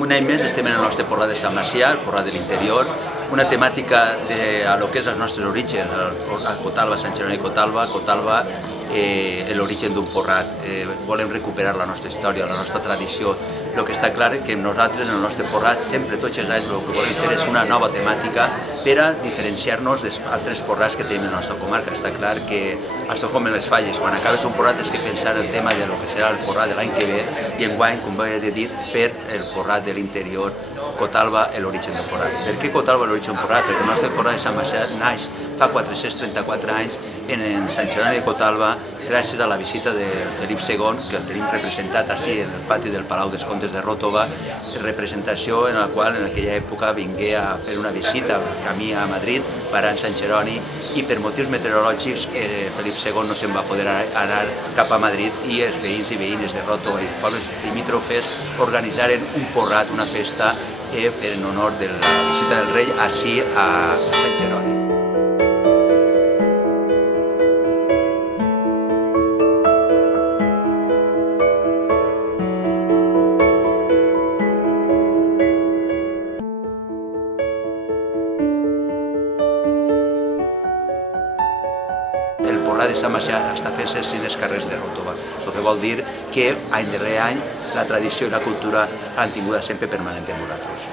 un any més estem en el nostre Porrat de Sant Macià, el Porrat de l'Interior, una temàtica a lo que és els nostres orígens, a Cotalba, Sant Jeroni i Cotalba, l'origen d'un porrat. Volem recuperar la nostra història, la nostra tradició. El que està clar és que nosaltres en el nostre Porrat sempre, tots els anys, el que volem fer és una nova temàtica per a diferenciar-nos dels altres porrats que tenim en la nostra comarca. Està clar que això com en les falles, quan acabes un porrat és que pensar el tema de lo que serà el porrat de l'any que ve i enguany, com he dit, fer el Porrat de l'Interior, Cotalba, l'origen del porrat. Per què Cotalba, l'origen del porrat? Perquè el nostre Porrat de Sant Macià naix fa 434 anys en Sant Jeroni de Cotalba gràcies a la visita de Felip II, que el tenim representat així en el pati del Palau dels Comtes de Ròtova, representació en la qual en aquella època vingué a fer una visita camí a Madrid, parant Sant Jeroni, i per motius meteorològics Felip II no se'n va poder anar cap a Madrid i els veïns i veïnes de Ròtova i els pobles limítrofes organitzaren un porrat, una festa en honor de la visita del rei així a Sant Jeroni. El Porrat de Sant Macià està fent-se en els carrers de Ròtova, el que vol dir que any darrere any la tradició i la cultura han tingut sempre permanent amb nosaltres.